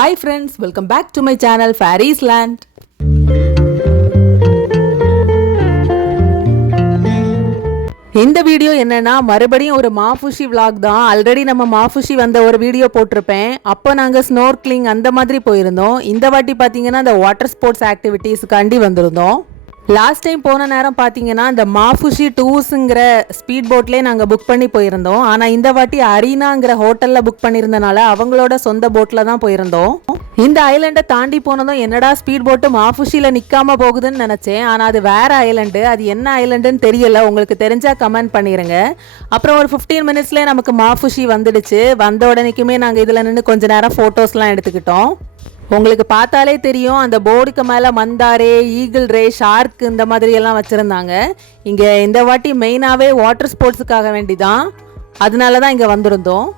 Hi friends, welcome back to my channel Fairies Land. இந்த video என்னன்னா மறுபடியும் ஒரு மாஃபுஷி vlog தான். ஆல்ரெடி நம்ம மாஃபுஷி வந்த ஒரு வீடியோ போட்டிருப்பேன். அப்போ நாங்கள் ஸ்னோர்க்லிங் அந்த மாதிரி போயிருந்தோம். இந்த வாட்டி பார்த்தீங்கன்னா இந்த வாட்டர் ஸ்போர்ட்ஸ் ஆக்டிவிட்டீஸுக்காண்டி வந்திருந்தோம். லாஸ்ட் டைம் போன நேரம் பார்த்தீங்கன்னா இந்த மாஃபுஷி டூர்ஸுங்கிற ஸ்பீட் போட்லேயே நாங்கள் புக் பண்ணி போயிருந்தோம். ஆனால் இந்த வாட்டி அரீனாங்கிற ஹோட்டலில் புக் பண்ணியிருந்தனால அவங்களோட சொந்த போட்டில் தான் போயிருந்தோம். இந்த ஐலண்டை தாண்டி போனதும் என்னடா ஸ்பீட் போட்டு மாஃபுஷியில் நிற்காம போகுதுன்னு நினச்சேன். ஆனால் அது வேற ஐலண்டு. அது என்ன ஐலண்டுன்னு தெரியல. உங்களுக்கு தெரிஞ்சா கமெண்ட் பண்ணிடுங்க. அப்புறம் ஒரு 15 மினிட்ஸ்லேயே நமக்கு மாஃபுஷி வந்துடுச்சு. வந்த உடனேக்குமே நாங்கள் இதில் நின்று கொஞ்ச நேரம் ஃபோட்டோஸ்லாம் எடுத்துக்கிட்டோம். உங்களுக்கு பார்த்தாலே தெரியும் அந்த போர்டுக்கு மேலே மந்தாரே, ஈகிள் ரே, ஷார்க் இந்த மாதிரி எல்லாம் வச்சுருந்தாங்க. இங்கே இந்த வாட்டி மெயினாகவே வாட்டர் ஸ்போர்ட்ஸுக்காக வேண்டி தான், அதனால தான் இங்கே வந்திருந்தோம்.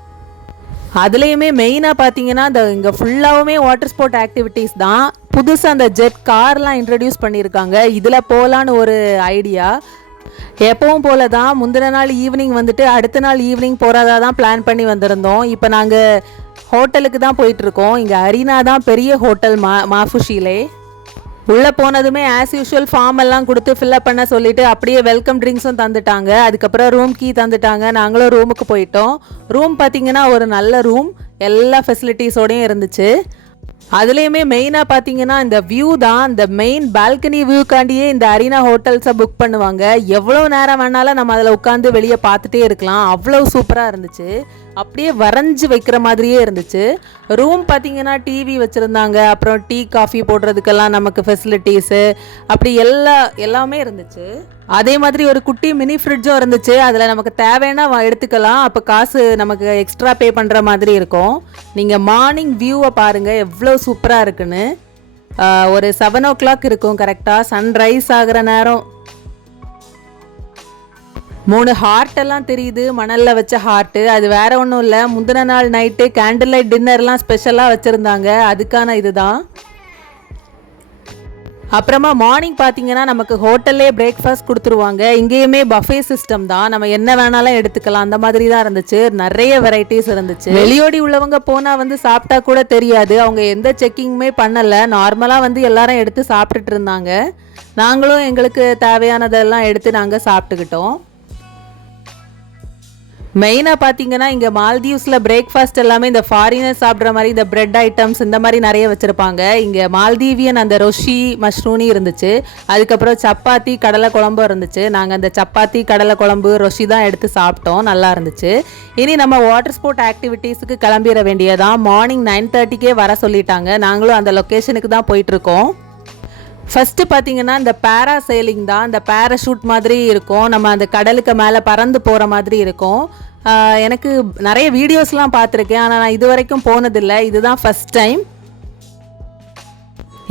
அதுலேயுமே மெயினாக பார்த்தீங்கன்னா இங்கே ஃபுல்லாகவுமே வாட்டர் ஸ்போர்ட் ஆக்டிவிட்டீஸ் தான். புதுசாக அந்த ஜெட் கார்லாம் இன்ட்ரடியூஸ் பண்ணியிருக்காங்க. இதில் போகலான்னு ஒரு ஐடியா. எப்பவும் போல தான் முந்தின நாள் ஈவினிங் வந்துட்டு அடுத்த நாள் ஈவினிங் போகிறதா தான் பிளான் பண்ணி வந்திருந்தோம். இப்போ நாங்கள் ஹோட்டலுக்கு தான் போயிட்டுருக்கோம். இங்கே அரீனா தான் பெரிய ஹோட்டல் மாஃபுஷிலே. உள்ளே போனதுமே ஆஸ் யூஷுவல் ஃபார்ம் எல்லாம் கொடுத்து ஃபில்அப் பண்ண சொல்லிவிட்டு அப்படியே வெல்கம் ட்ரிங்க்ஸும் தந்துட்டாங்க. அதுக்கப்புறம் ரூம் கீ தந்துட்டாங்க. நாங்களும் ரூமுக்கு போயிட்டோம். ரூம் பார்த்திங்கன்னா ஒரு நல்ல ரூம், எல்லா ஃபெசிலிட்டிஸோடையும் இருந்துச்சு. அதுலேயுமே மெயினாக பார்த்தீங்கன்னா இந்த வியூ தான். இந்த மெயின் பால்கனி வியூக்காண்டியே இந்த அரீனா ஹோட்டல்ஸை புக் பண்ணுவாங்க. எவ்வளோ நேரம் வேணாலும் நம்ம அதில் உட்காந்து வெளியே பார்த்துட்டே இருக்கலாம். அவ்வளோ சூப்பராக இருந்துச்சு. அப்படியே வரைஞ்சி வைக்கிற மாதிரியே இருந்துச்சு. ரூம் பார்த்தீங்கன்னா டிவி வச்சுருந்தாங்க. அப்புறம் டீ காஃபி போடுறதுக்கெல்லாம் நமக்கு ஃபெசிலிட்டிஸு அப்படி எல்லாமே இருந்துச்சு. அதே மாதிரி ஒரு குட்டி மினி ஃப்ரிட்ஜும் இருந்துச்சு. அதில் நமக்கு தேவைன்னா எடுத்துக்கலாம். அப்போ காசு நமக்கு எக்ஸ்ட்ரா பே பண்ணுற மாதிரி இருக்கும். நீங்கள் மார்னிங் வியூவை பாருங்கள் எவ்வளோ சூப்பராக இருக்குன்னு. ஒரு 7 o'clock இருக்கும் கரெக்டாக. சன்ரைஸ் ஆகிற நேரம் 3 ஹார்ட் எல்லாம் தெரியுது, மணலில் வச்ச ஹார்ட்டு. அது வேற ஒன்றும் இல்லை, முந்தின நாள் நைட்டு கேண்டில் லைட் டின்னர்லாம் ஸ்பெஷலாக வச்சுருந்தாங்க. அதுக்கான இதுதான். அப்புறமா மார்னிங் பார்த்தீங்கன்னா நமக்கு ஹோட்டல்லே பிரேக்ஃபாஸ்ட் கொடுத்துருவாங்க. இங்கேயுமே பஃபே சிஸ்டம் தான். நம்ம என்ன வேணாலும் எடுத்துக்கலாம். அந்த மாதிரி தான் இருந்துச்சு. நிறைய வெரைட்டிஸ் இருந்துச்சு. வெளியோடி உள்ளவங்க போனால் சாப்பிட்டா கூட தெரியாது. அவங்க எந்த செக்கிங்குமே பண்ணலை. நார்மலாக எல்லாரும் எடுத்து சாப்பிட்டுட்டு இருந்தாங்க. நாங்களும் எங்களுக்கு தேவையானதெல்லாம் எடுத்து நாங்கள் சாப்பிட்டுக்கிட்டோம். மெயினாக பார்த்தீங்கன்னா இங்கே மால்தீவ்ஸில் பிரேக்ஃபாஸ்ட் எல்லாமே இந்த ஃபாரினர் சாப்பிட்ற மாதிரி இந்த பிரெட் ஐட்டம்ஸ் இந்த மாதிரி நிறைய வச்சுருப்பாங்க. இங்கே மால்தீவியன் அந்த ரொஷி மஷ்ரூனி இருந்துச்சு. அதுக்கப்புறம் சப்பாத்தி கடலை குழம்பும் இருந்துச்சு. நாங்கள் அந்த சப்பாத்தி கடலை குழம்பு ரொஷி தான் எடுத்து சாப்பிட்டோம். நல்லா இருந்துச்சு. இனி நம்ம வாட்டர் ஸ்போர்ட் ஆக்டிவிட்டீஸுக்கு கிளம்பிட வேண்டியதான். மார்னிங் 9:30க்கே வர சொல்லிட்டாங்க. நாங்களும் அந்த லொக்கேஷனுக்கு தான் போயிட்டுருக்கோம். ஃபஸ்ட்டு பார்த்தீங்கன்னா இந்த பேரா சைலிங் தான். இந்த பேராஷூட் மாதிரி இருக்கும். நம்ம அந்த கடலுக்கு மேலே பறந்து போகிற மாதிரி இருக்கும். எனக்கு நிறைய வீடியோஸ்லாம் பார்த்துருக்கேன். ஆனால் நான் இது வரைக்கும் போனதில்லை. இதுதான் ஃபஸ்ட் டைம்.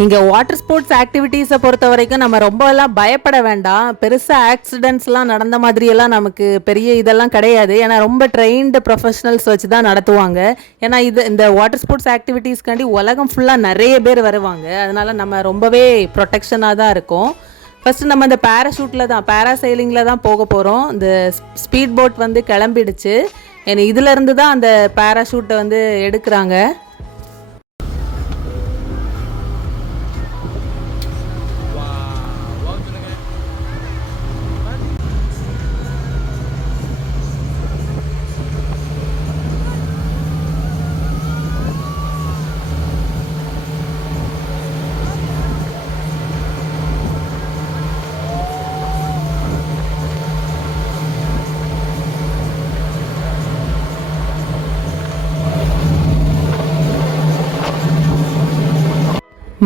இங்கே வாட்டர் ஸ்போர்ட்ஸ் ஆக்டிவிட்டீஸை பொறுத்த வரைக்கும் நம்ம ரொம்பலாம் பயப்பட வேண்டாம். பெருசாக ஆக்சிடென்ட்ஸ்லாம் நடந்த மாதிரியெல்லாம் நமக்கு பெரிய இதெல்லாம் கிடையாது. ஏன்னா ரொம்ப ட்ரெயின்டு ப்ரொஃபஷனல்ஸ் வச்சு தான் நடத்துவாங்க. ஏன்னா இந்த வாட்டர் ஸ்போர்ட்ஸ் ஆக்டிவிட்டீஸ்க்காண்டி உலகம் ஃபுல்லாக நிறைய பேர் வருவாங்க. அதனால் நம்ம ரொம்பவே ப்ரொடெக்ஷனாக தான் இருக்கும். ஃபஸ்ட்டு நம்ம இந்த பேராஷூட்டில் தான் பேராசைலிங்கில் தான் போக போகிறோம். இந்த ஸ்பீட் போட் கிளம்பிடுச்சு. ஏன்னா இதிலேருந்து தான் அந்த பேராஷூட்டை எடுக்கிறாங்க.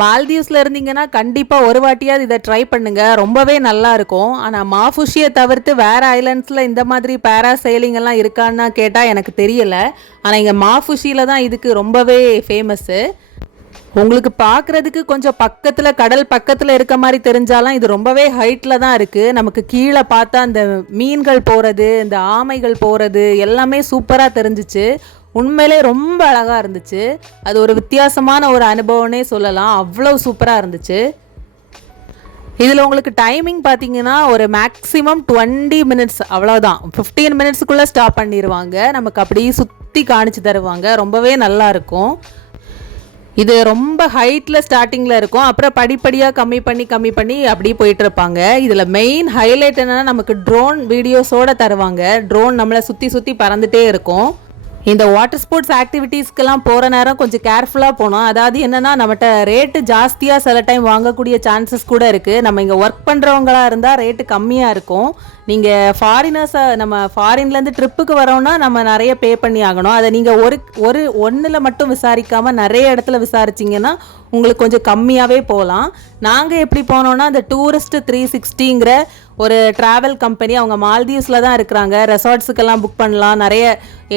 மால்தீவ்ஸில் இருந்தீங்கன்னா கண்டிப்பாக ஒரு வாட்டியாவது இதை ட்ரை பண்ணுங்கள். ரொம்பவே நல்லா இருக்கும். ஆனால் மாஃபுஷியை தவிர்த்து வேறு ஐலண்ட்ஸில் இந்த மாதிரி பேராசைலிங் எல்லாம் இருக்கான்னு கேட்டால் எனக்கு தெரியலை. ஆனால் இங்கே மாஃபுஷியில் தான் இதுக்கு ரொம்பவே ஃபேமஸ்ஸு. உங்களுக்கு பார்க்குறதுக்கு கொஞ்சம் பக்கத்தில் கடல் பக்கத்தில் இருக்க மாதிரி தெரிஞ்சாலும் இது ரொம்பவே ஹைட்டில் தான் இருக்குது. நமக்கு கீழே பார்த்தா அந்த மீன்கள் போகிறது, இந்த ஆமைகள் போகிறது எல்லாமே சூப்பராக தெரிஞ்சிச்சு. உண்மையிலே ரொம்ப அழகாக இருந்துச்சு. அது ஒரு வித்தியாசமான ஒரு அனுபவம்னே சொல்லலாம். அவ்வளோ சூப்பராக இருந்துச்சு. இதில் உங்களுக்கு டைமிங் பார்த்தீங்கன்னா ஒரு மேக்ஸிமம் 20 மினிட்ஸ் அவ்வளோதான். 15 மினிட்ஸுக்குள்ளே ஸ்டாப் பண்ணிடுவாங்க. நமக்கு அப்படியே சுற்றி காணிச்சு தருவாங்க. ரொம்பவே நல்லா இருக்கும். இது ரொம்ப ஹைட்டில் ஸ்டார்டிங்கில் இருக்கும், அப்புறம் படிப்படியாக கம்மி பண்ணி அப்படியே போயிட்டு இருப்பாங்க. இதில் மெயின் ஹைலைட் என்னென்னா நமக்கு ட்ரோன் வீடியோஸோடு தருவாங்க. ட்ரோன் நம்மளை சுற்றி பறந்துகிட்டே இருக்கும். இந்த வாட்டர் ஸ்போர்ட்ஸ் ஆக்டிவிட்டீஸ்க்கெல்லாம் போகிற நேரம் கொஞ்சம் கேர்ஃபுல்லாக போகணும். அதாவது என்னென்னா நம்மகிட்ட ரேட்டு ஜாஸ்தியாக சில டைம் வாங்கக்கூடிய சான்சஸ் கூட இருக்குது. நம்ம இங்கே ஒர்க் பண்ணுறவங்களா இருந்தால் ரேட்டு கம்மியாக இருக்கும். நீங்கள் நம்ம ஃபாரின்லேருந்து ட்ரிப்புக்கு வரோன்னா நம்ம நிறைய பே பண்ணி ஆகணும். அதை நீங்கள் ஒன்றில் மட்டும் விசாரிக்காமல் நிறைய இடத்துல விசாரிச்சிங்கன்னா உங்களுக்கு கொஞ்சம் கம்மியாகவே போகலாம். நாங்கள் எப்படி போனோன்னா அந்த டூரிஸ்ட் 360ங்கிற ஒரு ட்ராவல் கம்பெனி, அவங்க மால்தீவ்ஸில் தான் இருக்கிறாங்க. ரெசார்ட்ஸுக்கெல்லாம் புக் பண்ணலாம், நிறைய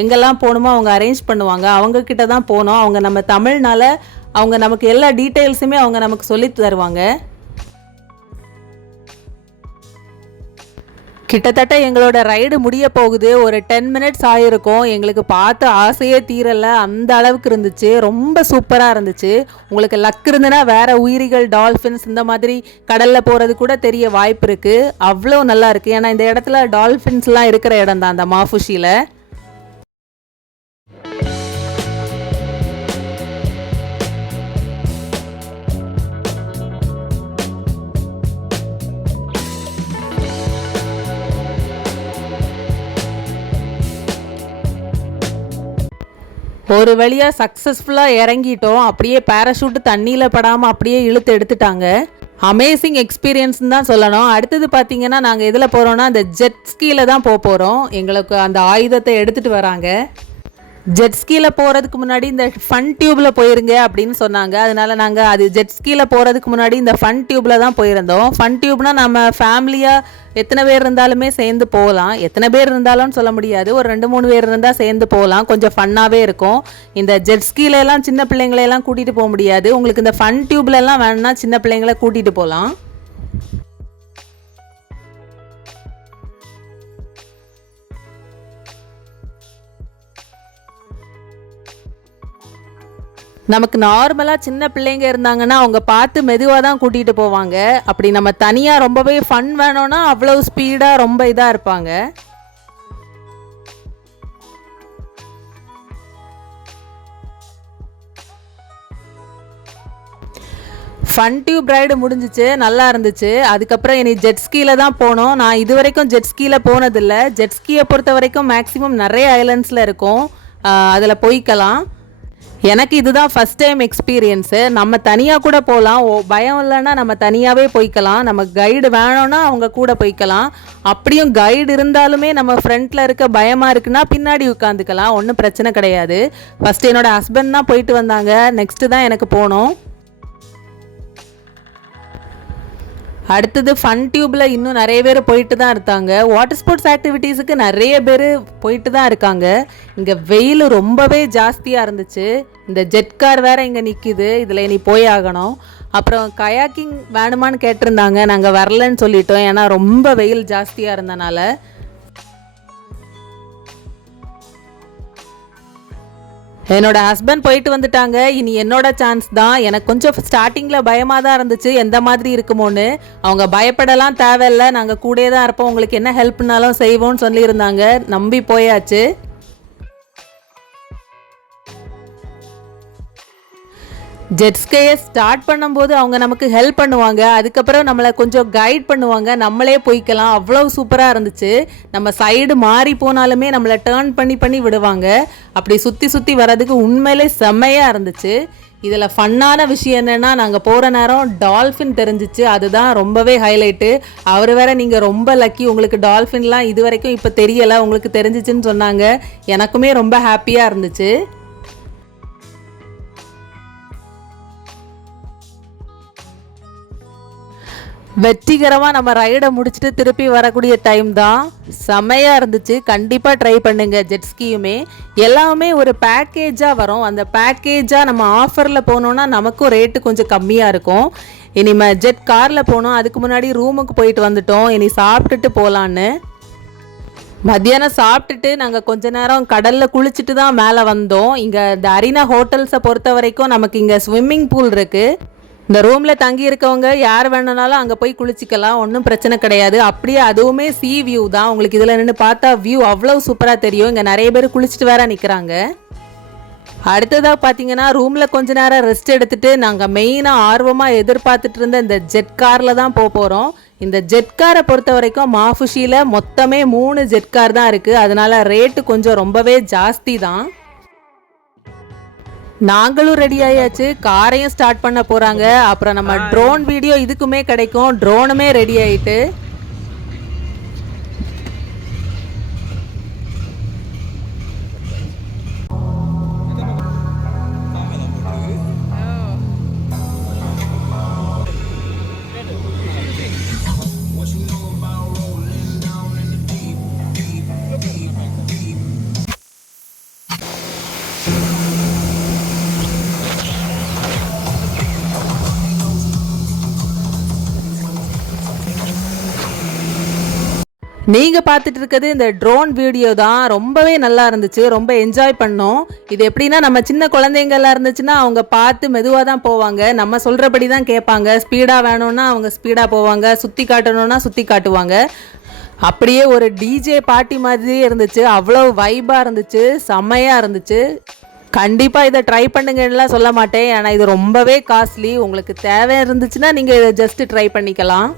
எங்கெல்லாம் போகணுமோ அவங்க அரேஞ்ச் பண்ணுவாங்க. அவங்கக்கிட்ட தான் போனோம். அவங்க நம்ம தமிழ்னால அவங்க நமக்கு எல்லா டீட்டெயில்ஸுமே அவங்க நமக்கு சொல்லி தருவாங்க. கிட்டத்தட்ட எங்களோட ரைடு முடிய போகுது. ஒரு 10 மினிட்ஸ் ஆகிருக்கும். எங்களுக்கு பார்த்து ஆசையே தீரலை, அந்த அளவுக்கு இருந்துச்சு. ரொம்ப சூப்பராக இருந்துச்சு. உங்களுக்கு லக் இருந்துன்னா வேறு உயிரிகள், டால்ஃபின்ஸ் இந்த மாதிரி கடலில் போகிறது கூட தெரிய வாய்ப்பு இருக்குது. அவ்வளோ நல்லா இருக்குது. ஏன்னா இந்த இடத்துல டால்ஃபின்ஸ்லாம் இருக்கிற இடம் தான் அந்த மாஃபுஷியில். ஒரு வழியாக சக்ஸஸ்ஃபுல்லாக இறங்கிட்டோம். அப்படியே பேராஷூட்டு தண்ணியில் படாமல் அப்படியே இழுத்து எடுத்துட்டாங்க. அமேசிங் எக்ஸ்பீரியன்ஸ்னு தான் சொல்லணும். அடுத்தது பார்த்தீங்கன்னா நாங்கள் எதில் போகிறோன்னா அந்த ஜெட் ஸ்கீயில் தான் போகிறோம். எங்களுக்கு அந்த ஆயுதத்தை எடுத்துகிட்டு வராங்க. ஜெட்ஸ்கீயில் போகிறதுக்கு முன்னாடி இந்த ஃபன் டியூப்பில் போயிருங்க அப்படின்னு சொன்னாங்க. அதனால நாங்கள் அது ஜெட்ஸ்கீயில் போகிறதுக்கு முன்னாடி இந்த ஃபன் டியூப்பில் தான் போயிருந்தோம். ஃபன் டியூப்னால் நம்ம ஃபேமிலியாக எத்தனை பேர் இருந்தாலுமே சேர்ந்து போகலாம். எத்தனை பேர் இருந்தாலும் சொல்ல முடியாது, ஒரு 2-3 பேர் இருந்தால் சேர்ந்து போகலாம். கொஞ்சம் ஃபன்னாகவே இருக்கும். இந்த ஜெட்ஸ்கீலெல்லாம் சின்ன பிள்ளைங்களெல்லாம் கூட்டிகிட்டு போக முடியாது. உங்களுக்கு இந்த ஃபன் டியூப்லெல்லாம் வேணும்னா சின்ன பிள்ளைங்கள கூட்டிகிட்டு போகலாம். நமக்கு நார்மலாக சின்ன பிள்ளைங்க இருந்தாங்கன்னா அவங்க பார்த்து மெதுவாக தான் கூட்டிகிட்டு போவாங்க. அப்படி நம்ம தனியாக ரொம்பவே ஃபன் வேணும்னா அவ்வளோ ஸ்பீடாக ரொம்ப இதாக இருப்பாங்க. ஃபன் டியூப் ரைடு முடிஞ்சிச்சு, நல்லா இருந்துச்சு. அதுக்கப்புறம் இனி ஜெட்ஸ்கீயில் தான் போனோம். நான் இது வரைக்கும் ஜெட்ஸ்கீயில் போனதில்லை. ஜெட்ஸ்கீயை பொறுத்த வரைக்கும் மேக்ஸிமம் நிறைய ஐலண்ட்ஸில் இருக்கும், அதில் போய்க்கலாம். எனக்கு இதுதான் ஃபஸ்ட் டைம் எக்ஸ்பீரியன்ஸு. நம்ம தனியாக கூட போகலாம், பயம் இல்லைன்னா நம்ம தனியாகவே போய்க்கலாம். நம்ம கைடு வேணும்னா அவங்க கூட போய்க்கலாம். அப்படியும் கைடு இருந்தாலுமே நம்ம ஃப்ரண்ட்டில் இருக்க பயமாக இருக்குன்னா பின்னாடி உட்காந்துக்கலாம், ஒன்றும் பிரச்சனை கிடையாது. ஃபஸ்ட்டு என்னோடய ஹஸ்பண்ட் தான் போயிட்டு வந்தாங்க, நெக்ஸ்ட்டு தான் எனக்கு போனோம். அடுத்தது ஃபன் டியூப்பில் இன்னும் நிறைய பேர் போயிட்டு தான் இருக்காங்க. வாட்டர் ஸ்போர்ட்ஸ் ஆக்டிவிட்டீஸுக்கு நிறைய பேர் போயிட்டு தான் இருக்காங்க. இங்கே வெயில் ரொம்பவே ஜாஸ்தியாக இருந்துச்சு. இந்த ஜெட் கார் வேறு இங்கே நிற்கிது, இதில் இனி போய் ஆகணும். அப்புறம் கயாக்கிங் வேணுமான்னு கேட்டிருந்தாங்க, நாங்கள் வரலன்னு சொல்லிட்டோம். ஏன்னா ரொம்ப வெயில் ஜாஸ்தியாக இருந்தனால. என்னோட ஹஸ்பண்ட் போயிட்டு வந்துட்டாங்க, இனி என்னோட சான்ஸ் தான். எனக்கு கொஞ்சம் ஸ்டார்டிங்கில் பயமாக தான் இருந்துச்சு, எந்த மாதிரி இருக்குமோன்னு. அவங்க பயப்படலாம் தேவையில்லை, நாங்கள் கூடயே தான் இருப்போம், உங்களுக்கு என்ன ஹெல்ப்னாலும் செய்வோம்னு சொல்லியிருந்தாங்க. நம்பி போயாச்சு. ஜெட்ஸ்கையை ஸ்டார்ட் பண்ணும்போது அவங்க நமக்கு ஹெல்ப் பண்ணுவாங்க, அதுக்கப்புறம் நம்மளை கொஞ்சம் கைட் பண்ணுவாங்க, நம்மளே போய்க்கலாம். அவ்வளோ சூப்பராக இருந்துச்சு. நம்ம சைடு மாறி போனாலுமே நம்மளை டேர்ன் பண்ணி விடுவாங்க. அப்படி சுற்றி வர்றதுக்கு உண்மையிலே செம்மையாக இருந்துச்சு. இதில் ஃபன்னான விஷயம் என்னென்னா, நாங்கள் போகிற நேரம் டால்ஃபின் தெரிஞ்சிச்சு, அதுதான் ரொம்பவே ஹைலைட்டு. அவர் வேற நீங்கள் ரொம்ப லக்கி, உங்களுக்கு டால்ஃபின்லாம் இது வரைக்கும் இப்போ தெரியலை, உங்களுக்கு தெரிஞ்சிச்சுன்னு சொன்னாங்க. எனக்குமே ரொம்ப ஹாப்பியாக இருந்துச்சு. வெற்றிகரமாக நம்ம ரைடை முடிச்சுட்டு திருப்பி வரக்கூடிய டைம் தான். செம்மையாக இருந்துச்சு. கண்டிப்பாக ட்ரை பண்ணுங்கள். ஜெட்ஸ்கியுமே எல்லாமே ஒரு பேக்கேஜாக வரும். அந்த பேக்கேஜாக நம்ம ஆஃபரில் போனோன்னா நமக்கும் ரேட்டு கொஞ்சம் கம்மியாக இருக்கும். இனிமே ஜெட் காரில் போனோம், அதுக்கு முன்னாடி ரூமுக்கு போயிட்டு வந்துட்டோம். இனி சாப்பிட்டுட்டு போகலான்னு. மத்தியானம் சாப்பிட்டுட்டு நாங்கள் கொஞ்ச நேரம் கடலில் குளிச்சுட்டு தான் மேலே வந்தோம். இங்கே இந்த அரினா ஹோட்டல்ஸை பொறுத்த வரைக்கும் நமக்கு இங்கே ஸ்விம்மிங் பூல் இருக்குது. இந்த ரூமில் தங்கி இருக்கவங்க யார் வேணுனாலும் அங்கே போய் குளிச்சிக்கலாம், ஒன்றும் பிரச்சனை கிடையாது. அப்படியே அதுவுமே சீ வியூ தான். உங்களுக்கு இதில் நின்று பார்த்தா வியூ அவ்வளோ சூப்பராக தெரியும். இங்கே நிறைய பேர் குளிச்சுட்டு வேற நிற்கிறாங்க. அடுத்ததாக பார்த்தீங்கன்னா ரூமில் கொஞ்ச நேரம் ரெஸ்ட் எடுத்துகிட்டு நாங்கள் மெயினாக ஆர்வமாக எதிர்பார்த்துட்டு இருந்த இந்த ஜெட் காரில் தான் போக போகிறோம். இந்த ஜெட் காரை பொறுத்த வரைக்கும் மாஃபுஷியில் மொத்தமே 3 ஜெட் கார் தான் இருக்குது. அதனால ரேட்டு கொஞ்சம் ரொம்பவே ஜாஸ்தி தான். நாங்களும் ரெடி ஆயாச்சு, காரையும் ஸ்டார்ட் பண்ண போகிறாங்க. அப்புறம் நம்ம ட்ரோன் வீடியோ இதுக்குமே கிடைக்கும். ட்ரோனுமே ரெடி ஆகிட்டு நீங்கள் பார்த்துட்டு இருக்கிறது இந்த ட்ரோன் வீடியோ தான். ரொம்பவே நல்லா இருந்துச்சு, ரொம்ப என்ஜாய் பண்ணோம். இது எப்படின்னா நம்ம சின்ன குழந்தைங்கள்லாம் இருந்துச்சுன்னா அவங்க பார்த்து மெதுவாக தான் போவாங்க, நம்ம சொல்கிறபடி தான் கேட்பாங்க. ஸ்பீடாக வேணும்னா அவங்க ஸ்பீடாக போவாங்க, சுற்றி காட்டணும்னா சுற்றி காட்டுவாங்க. அப்படியே ஒரு டிஜே பார்ட்டி மாதிரியே இருந்துச்சு, அவ்வளோ வைபாக இருந்துச்சு, செம்மையாக இருந்துச்சு. கண்டிப்பாக இதை ட்ரை பண்ணுங்கன்னுலாம் சொல்ல மாட்டேன், ஆனால் இது ரொம்பவே காஸ்ட்லி. உங்களுக்கு தேவை இருந்துச்சுன்னா நீங்கள் இதை ஜஸ்ட்டு ட்ரை பண்ணிக்கலாம்.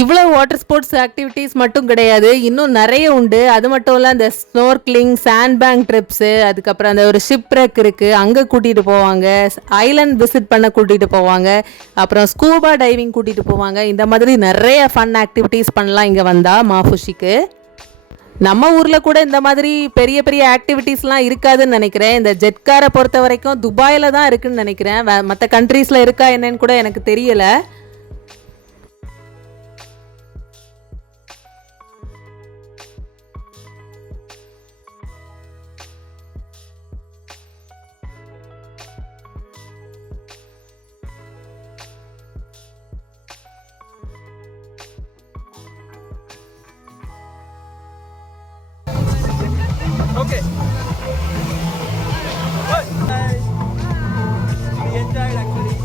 இவ்வளோ வாட்டர் ஸ்போர்ட்ஸ் ஆக்டிவிட்டீஸ் மட்டும் கிடையாது, இன்னும் நிறைய உண்டு. அது மட்டும் இல்லை, அந்த ஸ்னோர்க்லிங், சாண்ட் பேங்க் ட்ரிப்ஸு, அதுக்கப்புறம் அந்த ஒரு ஷிப் ரெக் இருக்குது, அங்கே கூட்டிகிட்டு போவாங்க. ஐலாண்ட் விசிட் பண்ண கூட்டிகிட்டு போவாங்க. அப்புறம் ஸ்கூபா டைவிங் கூட்டிகிட்டு போவாங்க. இந்த மாதிரி நிறைய ஃபன் ஆக்டிவிட்டீஸ் பண்ணலாம் இங்கே வந்தால் மாஃபுஷிக்கு. நம்ம ஊரில் கூட இந்த மாதிரி பெரிய பெரிய ஆக்டிவிட்டீஸ்லாம் இருக்காதுன்னு நினைக்கிறேன். இந்த ஜெட் காரை பொறுத்த வரைக்கும் துபாயில் தான் இருக்குதுன்னு நினைக்கிறேன். மற்ற கண்ட்ரீஸில் இருக்கா என்னன்னு கூட எனக்கு தெரியலை. Okay. We enjoyed actually.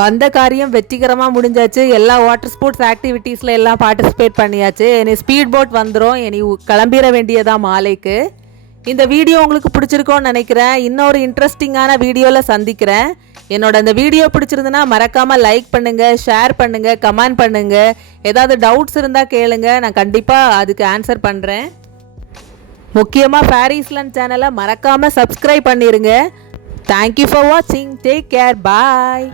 வந்த காரியம் வெற்றிகரமாக முடிஞ்சாச்சு. எல்லா வாட்டர் ஸ்போர்ட்ஸ் ஆக்டிவிட்டீஸில் எல்லாம் பார்ட்டிசிபேட் பண்ணியாச்சு. இனி ஸ்பீட் போட் வந்துடும். இனி கிளம்பிட வேண்டியதான் மாலைக்கு. இந்த வீடியோ உங்களுக்கு பிடிச்சிருக்கோன்னு நினைக்கிறேன். இன்னொரு இன்ட்ரெஸ்டிங்கான வீடியோவில் சந்திக்கிறேன். என்னோட அந்த வீடியோ பிடிச்சிருந்துன்னா மறக்காமல் லைக் பண்ணுங்கள், ஷேர் பண்ணுங்கள், கமெண்ட் பண்ணுங்கள். ஏதாவது டவுட்ஸ் இருந்தால் கேளுங்க, நான் கண்டிப்பாக அதுக்கு ஆன்சர் பண்ணுறேன். முக்கியமாக ஃபேரிஸ்லேண்ட் சேனலை மறக்காமல் சப்ஸ்கிரைப் பண்ணிடுங்க. தேங்க்யூ ஃபார் வாட்சிங். Take care. பாய்.